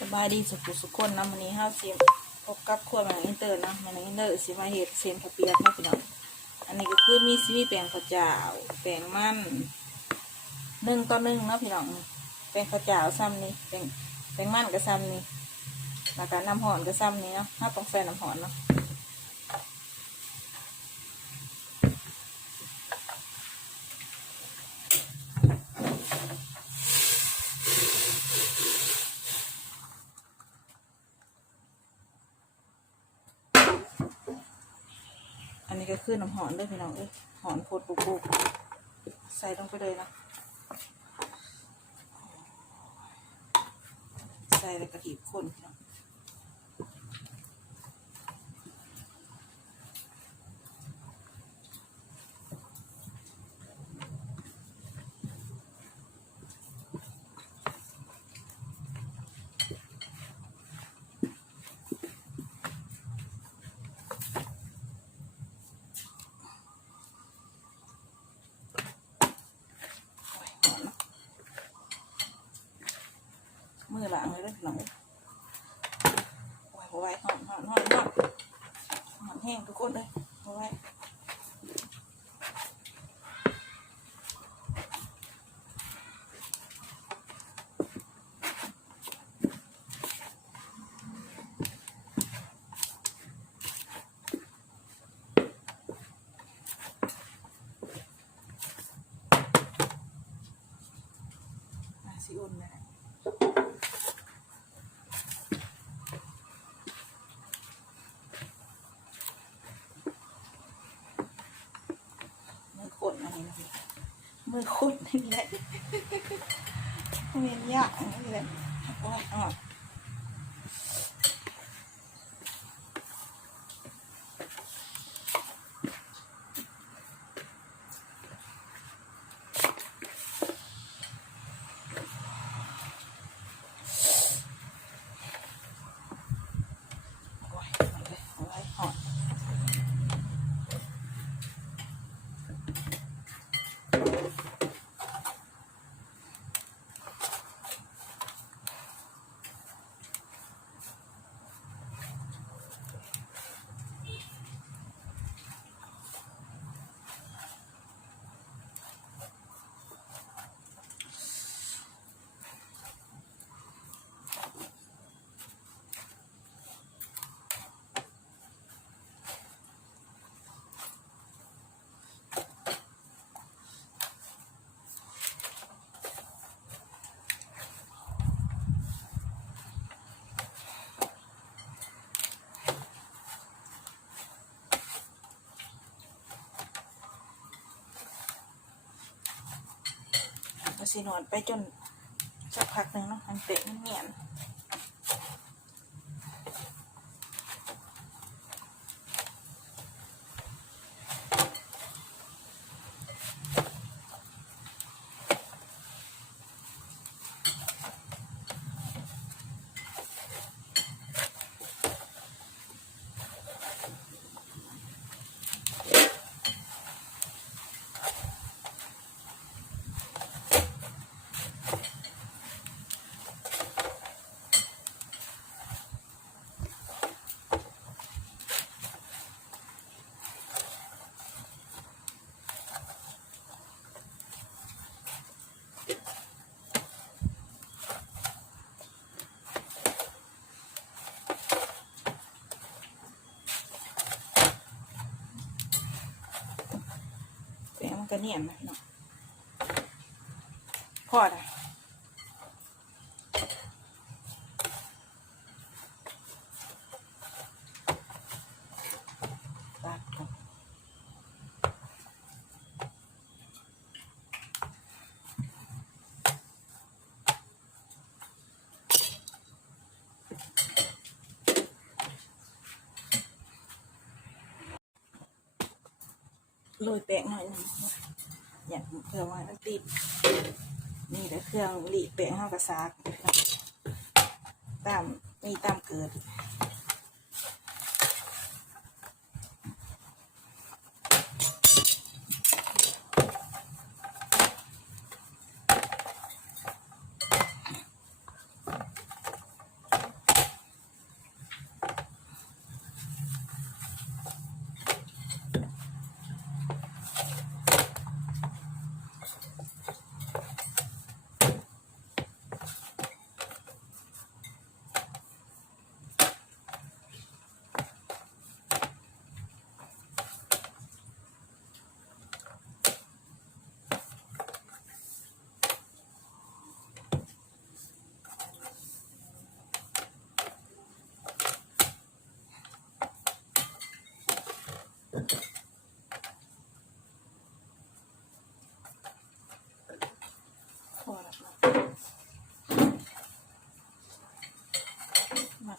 สบายดีสุขคนนะวันนี้ห้าเสียมพบกับครัวแมงอินเตอร์นะแมงอินเตอร์สิมาเห็ดเส้นข้าวเปียกนะพี่น้องอันนี้ก็คือมีแป้งข้าวเจ้าแป้งมัน1 ต่อ 1นะพี่น้องแป้งข้าวเจ้าซ้ำนี่แป้งมันก็ซ้ำนี่แล้วก็น้ำห่อนก็ซ้ำนี่เนาะถ้าต้องใส่น้ำห่อนเนาะอันนี้ก็คือน้ำหอมด้วยพี่น้องหอมโพดปุกใส่ลงไปเลยนะใส่แล้วกระถิ่นข้นพี่น้องมือหลังเลยด้วยพี่น้องไว้หอมแห้งทุกคนเลยเอาไว้สิอุ่นนะมือขุดนี่แหละมือยากนี่แหละโอ้ยอ๋อสินอนไปจนสักพักหนึ่งเนาะมันเป็ดมันเหนียนก็เนียนนะเนาะพอได้ตัดก่อนโรยแป้งหน่อยนึงอย่างเพื่อว่ามันติดนี่แต่เครื่องหลีแป้งห้ากระซากตามเกิด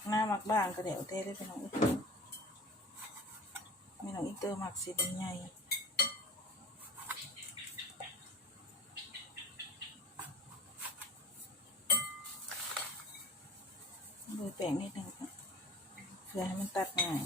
หน้ามักบ้างก็เดี๋ยวเต้ได้ไปน้องไม่น้องอีเตอร์มักสีใหญ่โดยแป้งนิดนึงเพื่อให้มันตัดง่าย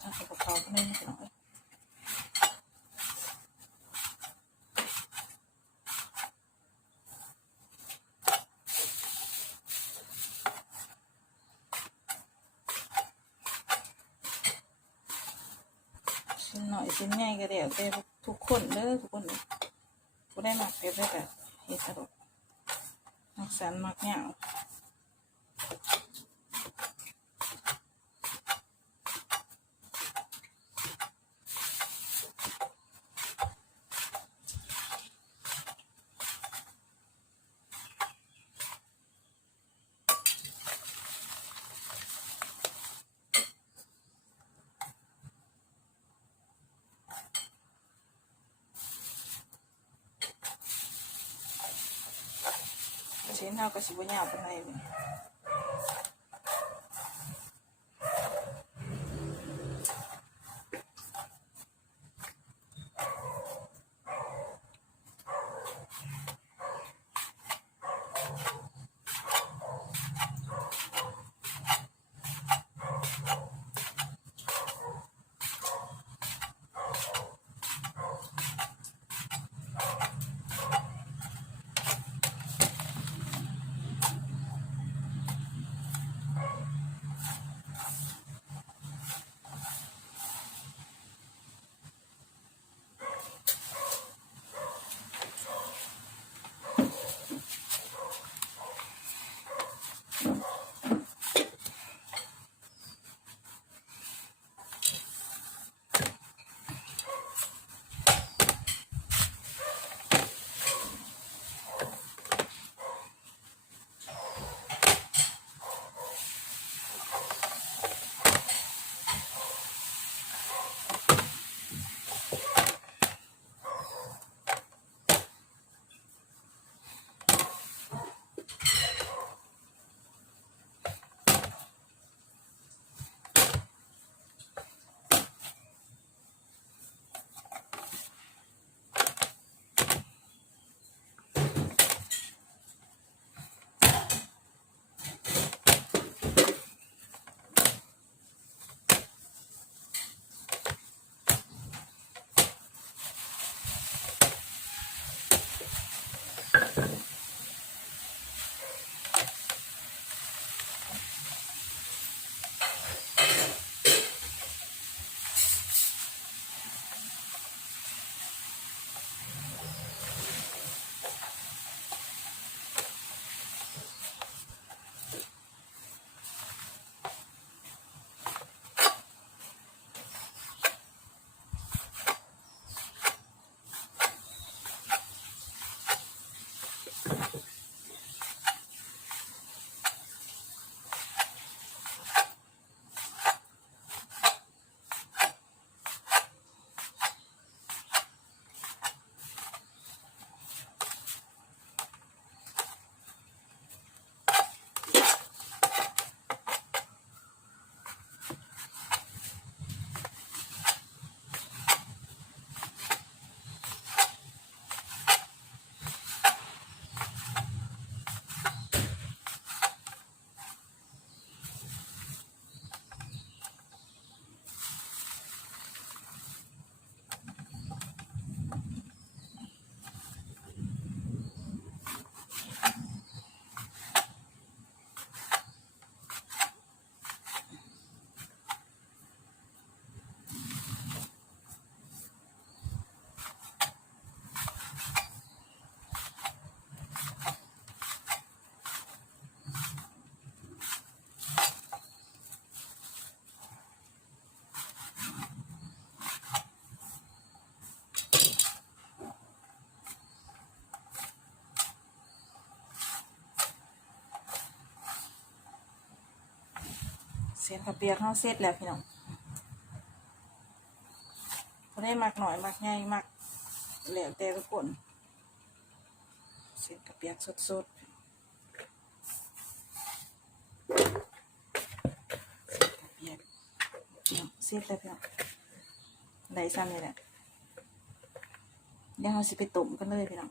เอากระเพราไปเลยนะน้องชิ้นหน่อยชิ้นใหญ่ก็เดี๋ยวเต้ทุกคนเด้อทุกคนก็ได้หมักเก็บได้แบบเห็ดสดหมักสันหมักเหงาชิ้นเท่ากับสิบวันยาวเป็นไรเนี่ย เส้นข้าวเปียกเขาเสร็จแล้วพี่น้องเขาได้มักหน่อยมักง่ายมักแล้วแต่ทุกคนเส้นข้าวเปียกสดๆข้าวเปียกเสร็จแล้วพี่น้องได้ซ้ำเลยแหละเดี๋ยวเราสิไปต้มกันเลยพี่น้อง